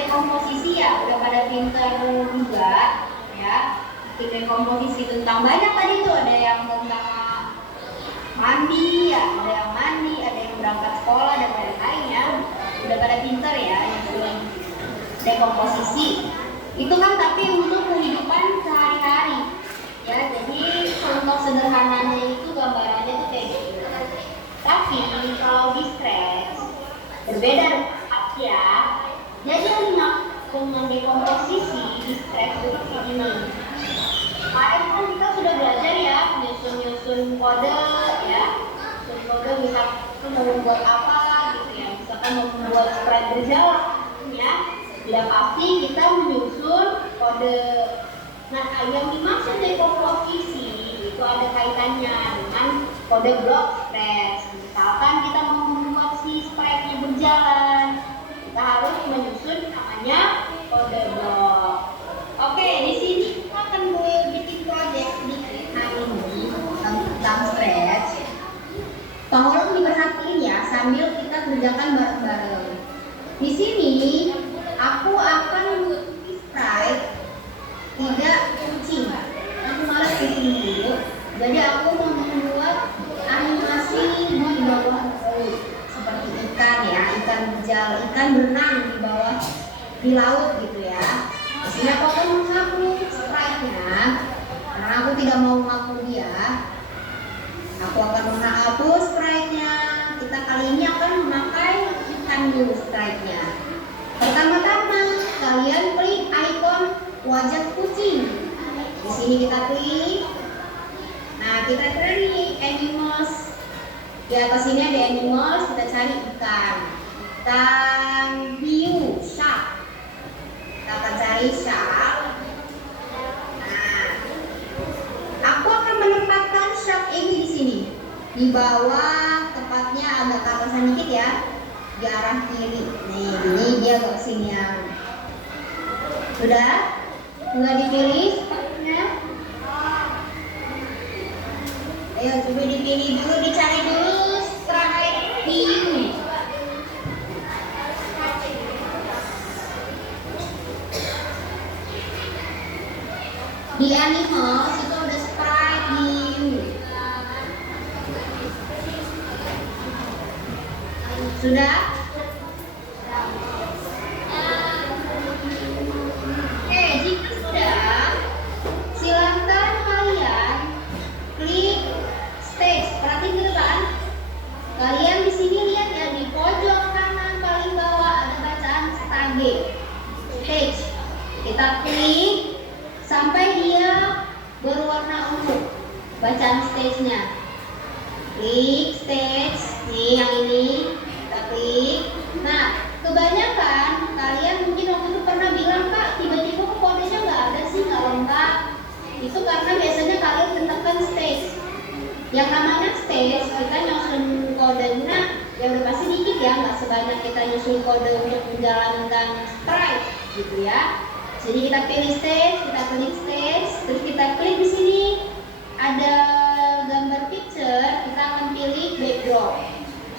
dekomposisi ya, udah pada pinter juga ya. Bikin dekomposisi tentang banyak tadi tuh, ada yang tentang mandi ya, ada yang mandi, ada yang berangkat sekolah dan lain-lain ya. Udah pada pinter ya nyusun dekomposisi. Itu kan tapi untuk kehidupan sehari-hari ya. Jadi contoh sederhananya itu gambarannya tuh kayak gitu. Tapi kalau di stres berbeda ya. Jadi dengan dekomposisi di stres itu kayak gini. Kemarin kan kita sudah belajar ya nyusun kode ya. Nyusun kode misalkan mau membuat apa gitu ya. Misalkan mau membuat spread berjalan ya. Sudah pasti kita menyusun kode. Nah, yang dimaksud dekomposisi itu ada kaitannya dengan kode blok stres. Misalkan kita mau membuat si spreadnya berjalan, kita harus menyusun namanya kode blok. Oke, di sini kita akan bikin proyek sedikit hari ini tentang stres. Tolong diperhatiin ya sambil kita kerjakan bareng-bareng. Di sini aku akan membuat sprite tidak kucing. Aku malas bikin dulu. Jadi aku mau membuat animasi di bawah laut seperti ikan ya, ikan berjalan, ikan berenang di bawah di laut gitu ya. Di sini aku akan menghapus sprite-nya karena aku tidak mau menghapus dia. Aku akan menghapus sprite-nya. Kita kali ini akan memakai ikan dulu sprite-nya. Pertama-tama kalian klik ikon wajah kucing. Di sini kita klik. Nah, kita cari animals. Di atas ini ada animals, kita cari ikan. Ikan hiu, shark. Kita akan cari shark. Nah, aku akan menempatkan shark ini di sini. Di bawah, tepatnya agak ke atasan dikit ya. Di arah kiri. Nih, ini dia ke sini ya. Sudah? Tinggal dipilih sepatunya. Ayo coba dipilih dulu, dicari dulu strike hiu. Di animals itu ada sprite hiu. Sudah? Oke, jika sudah, silakan kalian klik stage. Perhatiin gitu kan? Kalian di sini lihat ya, di pojok kanan paling bawah ada bacaan stage. Stage. Kita klik sampai dia berwarna ungu. Bacaan stage-nya. Klik stage. Nih yang ini. Kita klik. Nah, kebanyakan kalian mungkin waktu itu pernah bilang, Kak, tiba-tiba kodenya nggak ada sih, nggak lengkap. Itu karena biasanya kalian tekan stage. Yang namanya stage, kita nyusun kodenya ya udah pasti dikit ya, nggak sebanyak kita nyusun kode untuk menjalankan sprite gitu ya. Jadi kita pilih stage, kita klik stage, terus kita klik di sini ada gambar picture, kita akan pilih backdrop.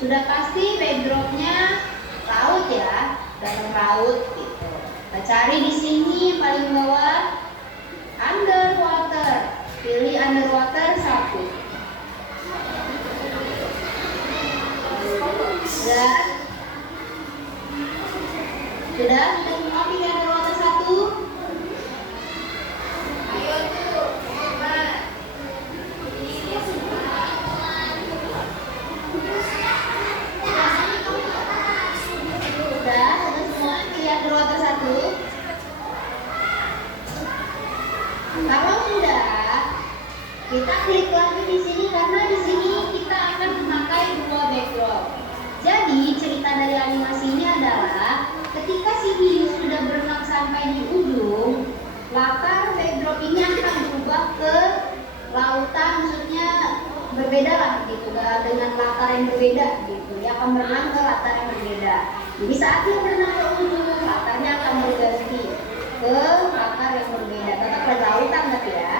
Sudah pasti backdropnya laut ya, dalam laut gitu. Kita cari di sini yang paling bawah underwater, pilih underwater 1. Sudah semua pilih underwater 1. Ayo tuh, sudah semua pilih underwater 1. Kalau sudah, kita klik lagi di sini karena di sini kita akan memakai 2 backdrop. Jadi cerita dari animasi ini adalah ketika si hiu sudah berenang sampai di ujung, latar backdrop ini akan berubah ke lautan, maksudnya berbeda lah gitu, dengan latar yang berbeda gitu. Dia akan berenang ke latar yang berbeda. Jadi saat dia berenang ke ujung, latarnya akan berganti ke latar yang berbeda. Tetap pada lautan tapi ya.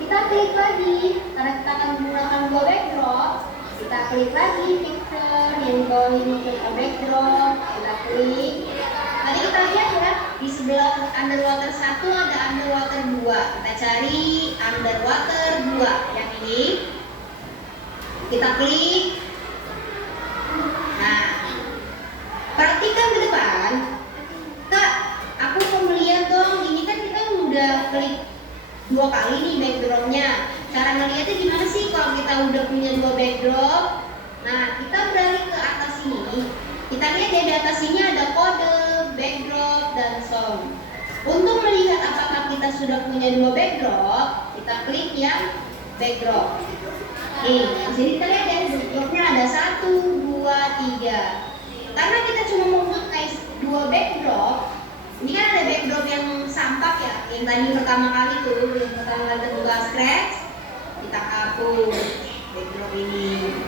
Kita klik lagi karena kita akan menggunakan 2 backdrop. Kita klik lagi picture yang bawah ini, kita backdrop, kita klik. Tadi kita lihat ya. sebelah underwater 1 ada underwater 2. Kita cari underwater 2 yang ini. Kita klik. Nah, perhatikan ke depan. Kak, aku mau melihat dong. Ini kan kita udah klik 2 kali nih backdropnya. Cara ngeliatnya gimana sih kalau kita udah punya 2 backdrop? Nah, kita beralih ke atas sini. Kita lihat ya, di atas sini ada kode, backdrop, dan song. Untuk melihat apakah kita sudah punya 2 backdrop, kita klik yang backdrop. Di sini kita lihat ya, backdropnya ada 1, 2, 3. Karena kita cuma mau pakai 2 backdrop, ini kan ada backdrop yang sampak ya, yang tadi pertama kali tuh, yang pertama kali terbuka scratch, kita hapus backdrop ini.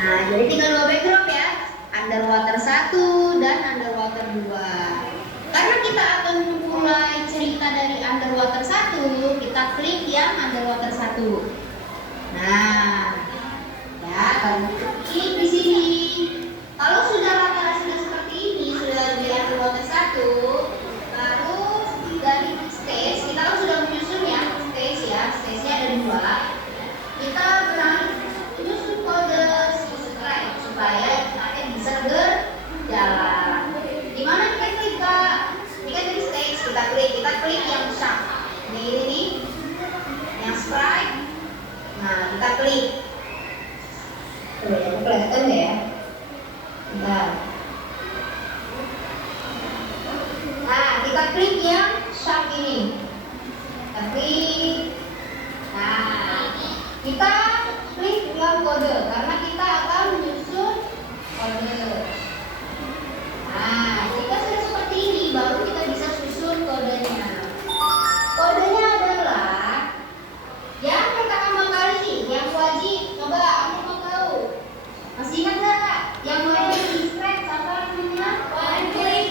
Nah, jadi tinggal 2 backdrop ya, underwater 1 dan underwater 2. Karena kita akan mulai cerita dari underwater 1, kita klik yang underwater 1. Nah, ya, kalau klik di sini. Kalau sudah rata sudah seperti ini, sudah di underwater 1, baru dari stage, kita kan sudah menyusun ya, stage-nya ada 2. Kita beralih menyusun kode subscribe supaya kita bisa berjalan. Gimana kita ini kan dari stage, kita klik yang sharp. Ini yang sprite. Nah, kita klik. Tuh, ya, kelihatan ya. Nah, kita klik yang sharp ini. Kita klik. Nah, kita klik yang kode karena kita akan menyusun kode. Nah, jika sudah seperti ini, baru kita bisa susun kodenya. Kodenya adalah yang pertama kali, yang wajib. Coba aku mau tahu. Masih ingat nggak? Yang wajib di scratch apa namanya? One click.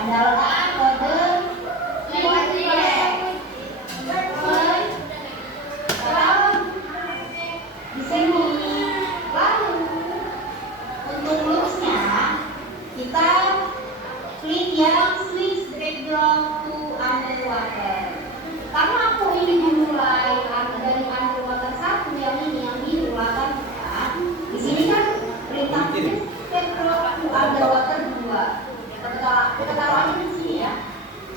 Adalah kode di sini. Lalu untuk loopsnya kita klik yang switch background to underwater. Karena aku ini dimulai dari underwater 1 yang ini yang biru kan. Di sini kan perintah background to underwater 2. Kita taruh aja di sini ya.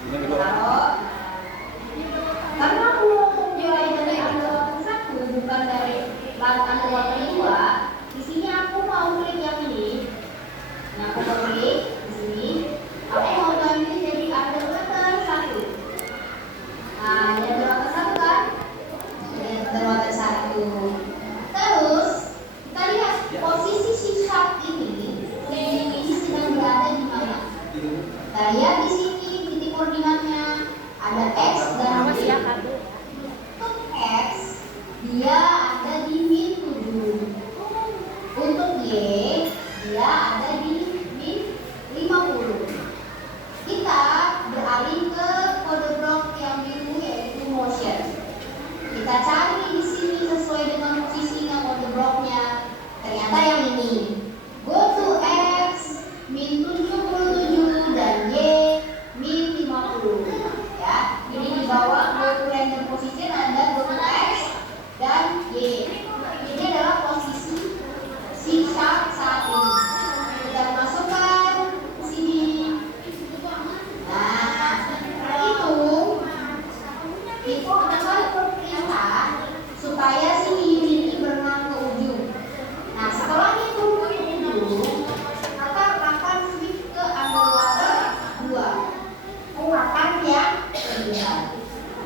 Taruh. Karena aku mulai dari underwater 1 bukan dari underwater 2. Di sini aku mau klik yang ini. Nah, aku mau klik di sini. Aku mau ganti jadi underwater 1. Nah, ini underwater 1 kan? Ini underwater 1. Terus kita lihat posisi si sharp ini sedang berada di mana? Kita lihat di sini titik koordinatnya ada X dan Y. Untuk X dia ada di min 7. Untuk Y dia ada di min 50. Kita beralih ke kode block yang biru yaitu motion. Kita cari di sini sesuai dengan posisinya kode blocknya. Ternyata yang ini. Go to X min 77 dan Y min 50 ya. Jadi di bawah go to random position ada go to X dan Y. Ini adalah posisi C# saat ini. Kita masukkan ke sini. Nah, itu adalah perintah supaya si hiu ini berenang ke ujung. Nah, setelah itu maka akan switch ke underwater 2. Akan yang kedua.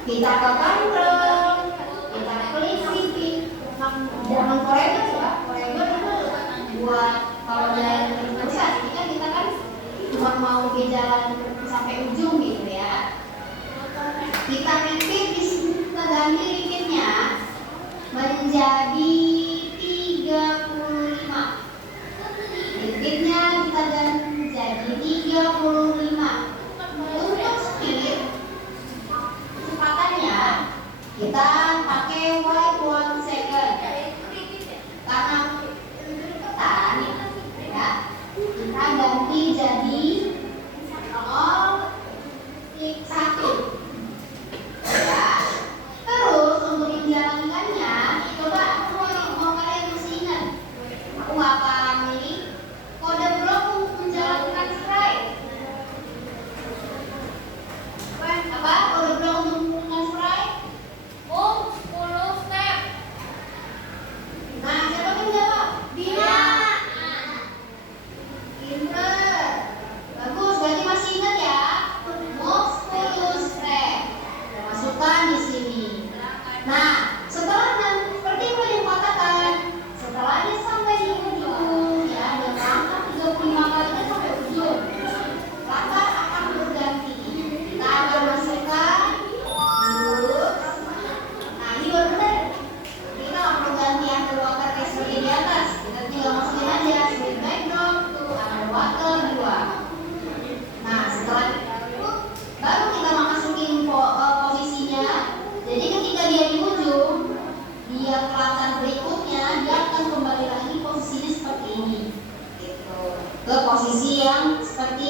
Kita ke control, kita klik sini. Jangan forever ya. Forever itu buat kalau dari besar. Ini kan kita kan cuma mau ke jalan sampai ujung gitu ya. Kita repeat di sini, kita ganti repeatnya menjadi 35. Repeatnya kita ganti jadi 35. Untuk speed kecepatannya kita pakai Y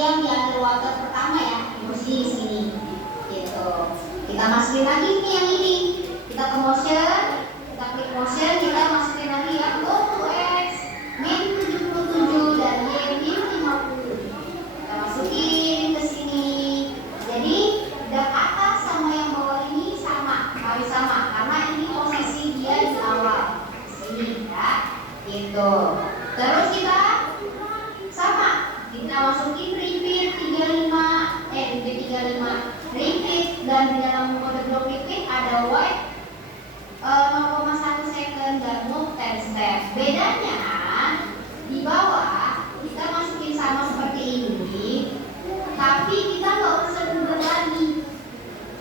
yang di underwater pertama ya, posisi sini. Gitu. Kita masukin lagi nih yang ini. Kita ke motion, kita klik motion, kita masukin lagi ya go to X min 77 dan Y min 50. Kita masukin ke sini. Jadi yang atas sama yang bawah ini sama, harus sama karena ini posisi dia di awal. Sini ya. Gitu. Terus kita sama, kita masukin repeat 35 repeat, dan di dalam kode blok repeat ada wait 0,1 second dan move 10 step. Bedanya di bawah kita masukin sama seperti ini, tapi kita nggak usah mundur lagi.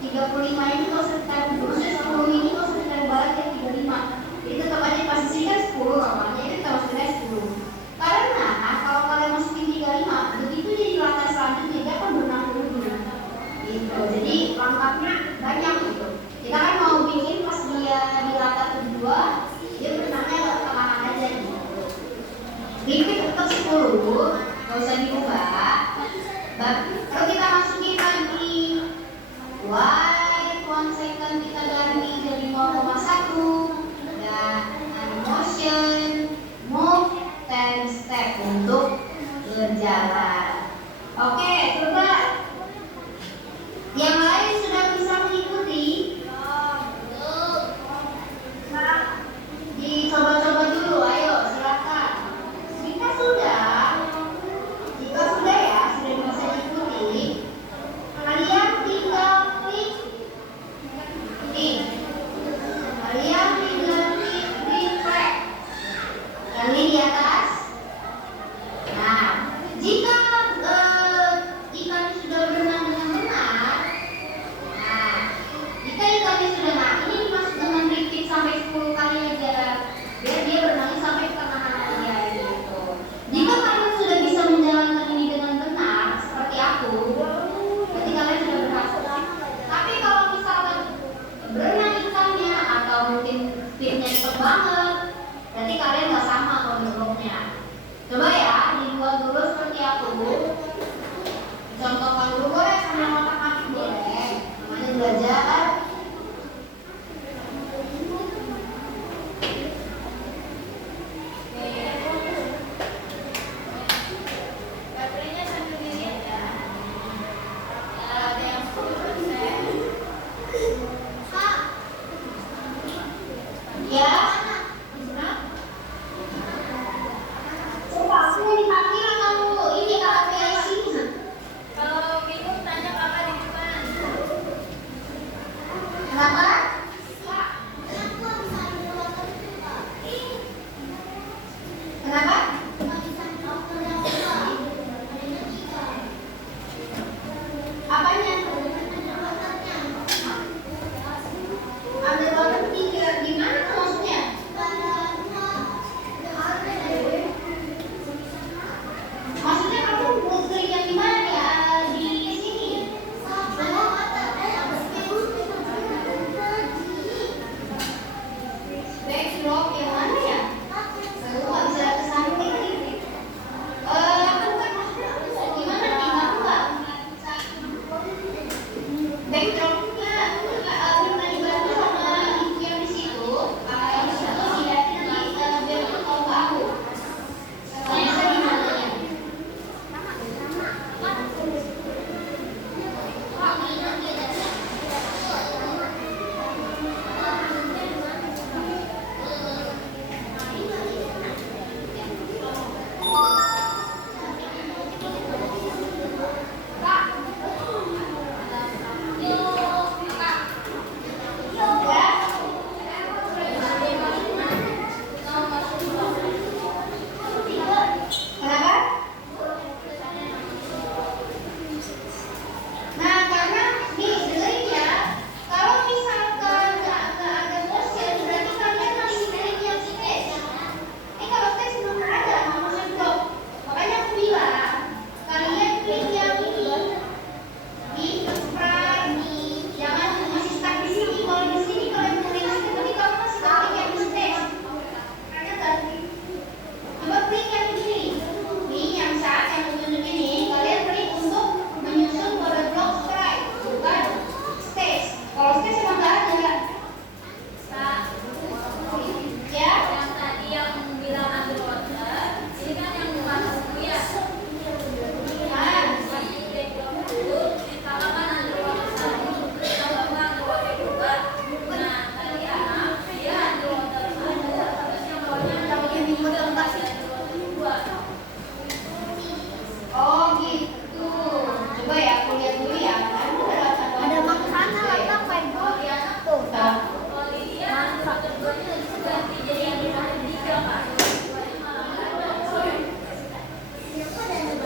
35 ini nggak usah kita mundur, 10 ini nggak usah kita balik ke 35. Jadi tetap aja posisi kan 10 awalnya, itu kita masukin 10. Karena kalau kalian masukin 35, begitu jadi langkah selanjutnya dia akan berenang dulu. Gitu. Jadi langkahnya banyak gitu. Kita kan mau bikin pas dia di langkah kedua, dia berenangnya ke tengah aja gitu. Repeat tetap 10, nggak usah diubah. Kalau kita masukin lagi wait 1 second, kita ganti jadi 0,1 dan motion move 10 step untuk berjalan. Oke, coba yang lain sudah bisa mengikuti? Nah, dicoba-coba dulu, ayo silakan. Jika sudah ya, sudah bisa diikuti, kalian tinggal klik ini. Kalian tinggal klik refresh. Kali di atas. Nah, jika ikan sudah berenang dengan benar, nah, jika ikannya sudah ini dimasuk dengan repeat sampai 10 kali aja, biar dia berenangnya sampai ke tengah aja gitu. Jika kalian sudah bisa menjalankan ini dengan benar, seperti aku, berarti kalian sudah berhasil. Tapi kalau misalkan berenang ikannya atau mungkin speednya cepat banget, berarti kalian nggak sama kode bloknya. Coba ya, dibuat dulu seperti aku. Contohkan dulu boleh, sambil ngotak-ngatik boleh. Namanya belajar. Baterainya sambil dilihat ya. Ada yang 10%. Ya. Coba aku dipanggil atau ini KPI sini? Kalau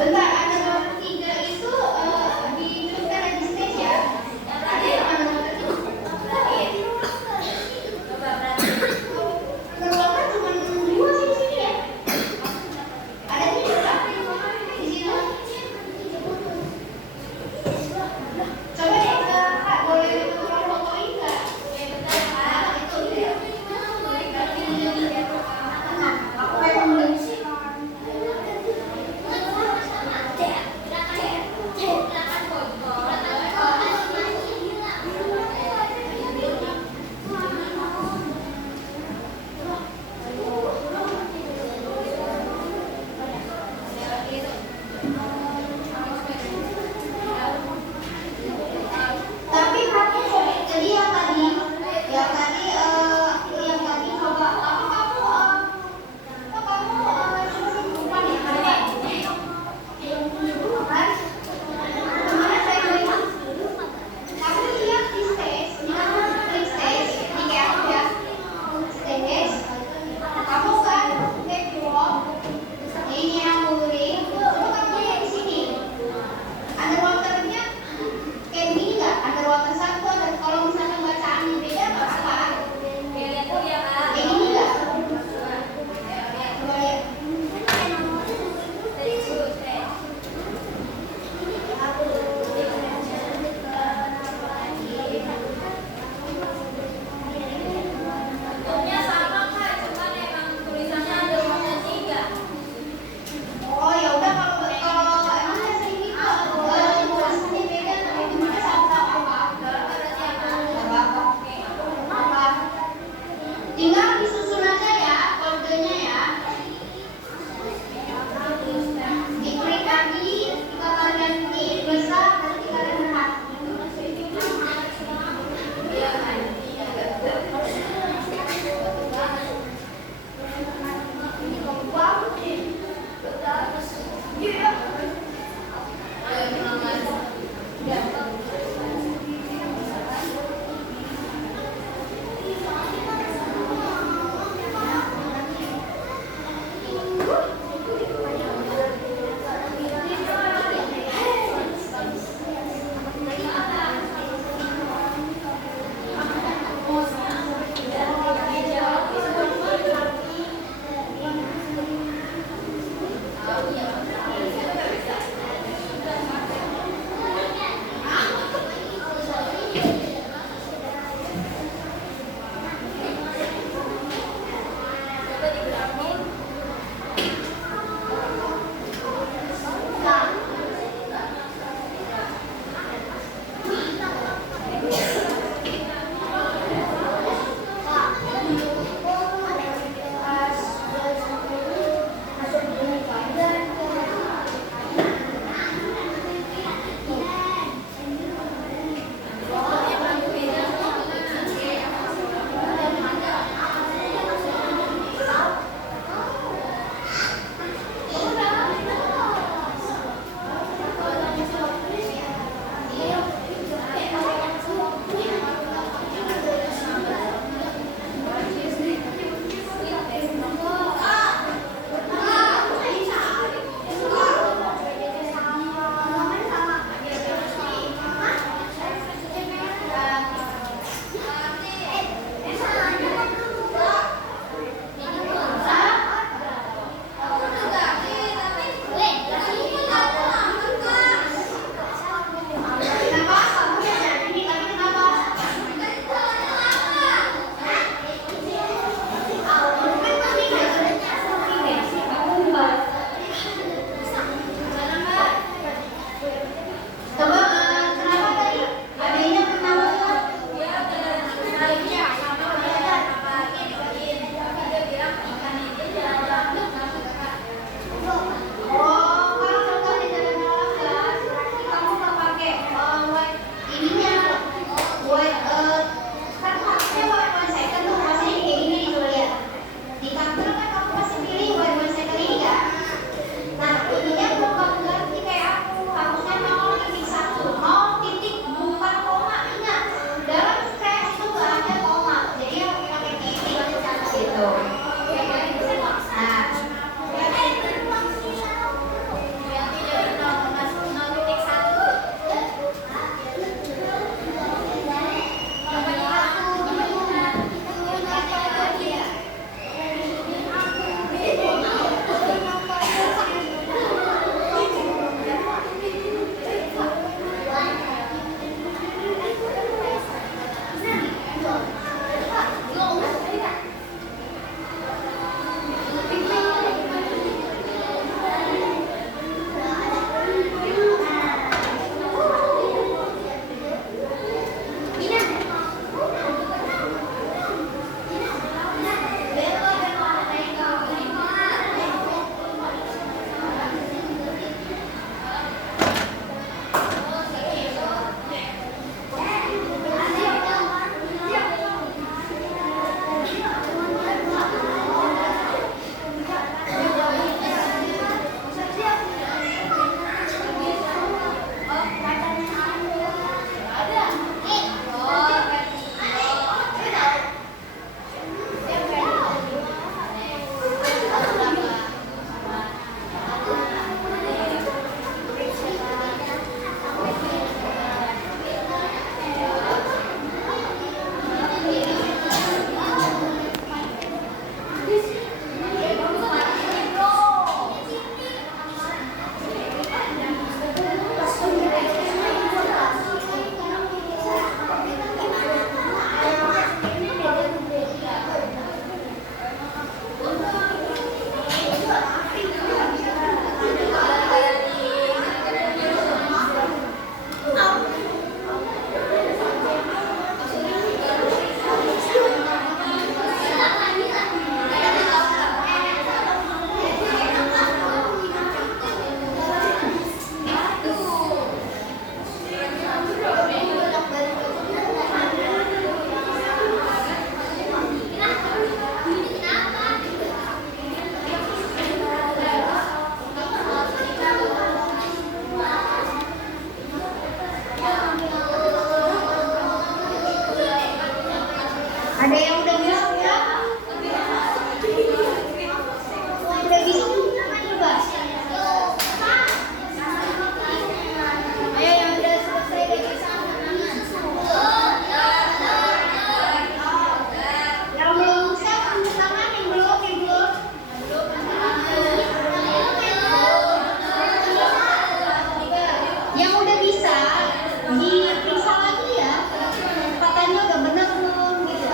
Bentar, ada nomor 3 itu dihidupkan resistance ya. Ada yang mana nomor 3? Underwater cuma 2 sih di sini ya. Ada ini berapa di sini? Coba deh Kak, boleh tolong fotoin nggak? Nah, itu dia. Aku pengen tapi kamu jadi yang tadi coba kamu simpan ya kan? Kemana saya lihat? Kamu lihat di stage, klik stage, ini kayak aku ya. Stage, kamu kan klik blog, ini yang kulit. Coba kamu lihat di sini. Underwaternya kayak gini nggak? Underwater 1 ada kalau misalnya bacaan beda nggak apa? Kayak gini nggak? Coba lihat. Oh ya udah kalau emang sering gitu nuansanya beda tapi gimana sama apa? Tinggal disusun aja ya kodenya ya. Diklik lagi jika kalian bisa nanti kalian berhak. Ada yang udah bisa ya? Udah bisa coba. Ayo yang udah selesai dari sana. Yang belum bisa tepuk tangan, yang belum. Yang udah bisa diperiksa lagi ya, katakannya udah benar belum gitu.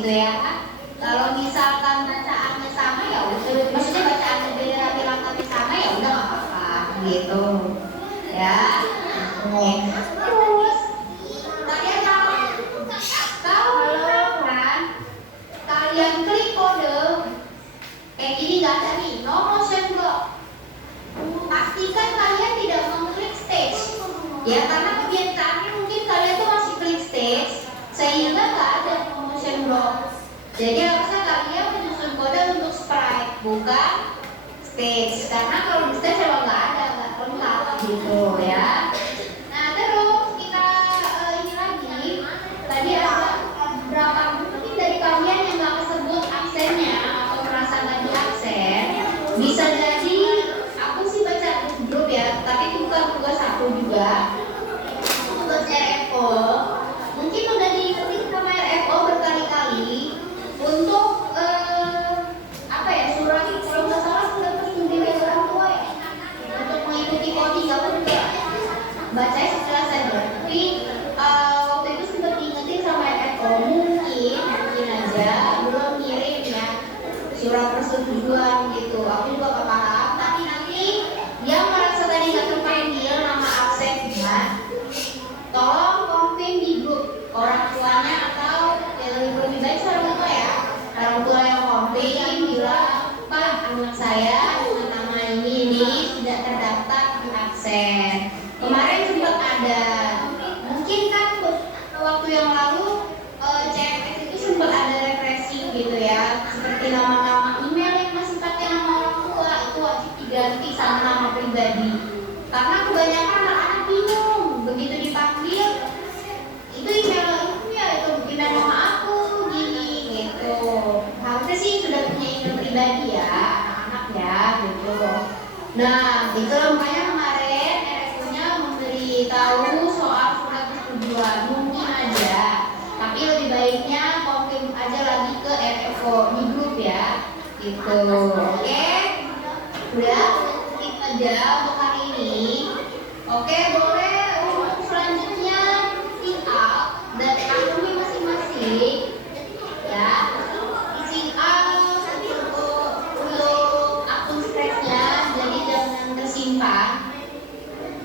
gitu ya. Kalau misalkan bacaannya sama ya udah, maksudnya bacaannya beda tapi langkahnya sama ya udah nggak apa-apa gitu ya. Terus kalian tahu kan kalian klik kode kayak gini nggak ada nih, no motion block. Pastikan kalian tidak mengklik stage ya, karena kebiasaannya mungkin kalian tuh masih klik stage sehingga nggak ada motion block. Jadi harusnya kalian menyusun kode untuk sprite bukan stage, karena kalau di stage emang nggak ada, nggak lengkap gitu ya. Nah terus kita ini lagi, tadi ada berapa mungkin dari kalian yang nggak kesebut aksennya atau merasa nggak di aksen, bisa jadi aku sih baca grup ya, tapi itu bukan tugas aku juga, tugas RFO. Mungkin udah diketik sama RFO berkali-kali untuk apa ya, surat kalau nggak salah sudah persetujuan orang tua ya untuk mengikuti coding, aku juga bacanya sejelas saja. Tapi waktu itu sempat diingetin sama RFO, mungkin aja belum ngirim ya surat persetujuan gitu. Aku juga gak paham, tapi nanti yang merasa tadi nggak terpanggil nama absennya, tolong konfirm di grup orang tuanya atau yang lebih baik orang tua ya. Orang tua yang konfirm bilang, Pak, anak saya dengan nama ini tidak terdaftar di absen. Kemarin sempat ada, mungkin kan waktu yang lalu CMS itu sempat ada represi gitu ya, seperti nama-nama email yang masih pakai nama orang tua itu wajib diganti sama nama pribadi, karena kebanyakan anak-anak bingung begitu dipanggil itu email itu ya itu email nama aku gini gitu. Harusnya sih sudah punya email pribadi ya anak-anak ya gitu. Nah itu makanya kemarin RFU-nya memberitahu soal surat persetujuan, mungkin aja, tapi lebih baiknya konfirm aja lagi ke RFO di grup ya gitu. Oke, udah itu aja untuk hari ini. Oke, boleh untuk selanjutnya sign out dan akunnya masing-masing ya. Sign out untuk akun Scratch-nya, jadi jangan tersimpan.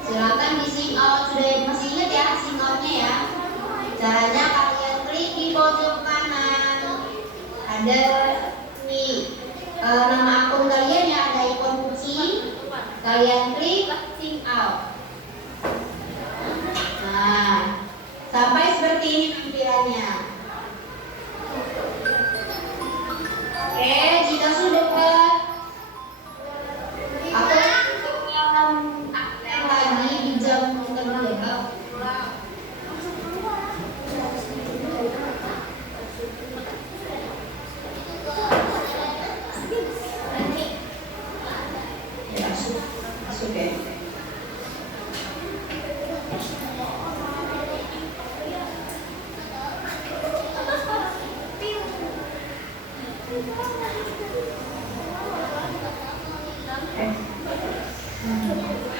Silakan di sign out, sudah masih ingat ya sign out-nya ya. Caranya kalian klik di pojok kanan, ada nih nama akun kalian yang ada ikon kucing, kalian klik sign out. Nah, sampai seperti ini tampilannya. Oke, jika sudah aku akan lagi di jam kedua. Masuk ya. Okay.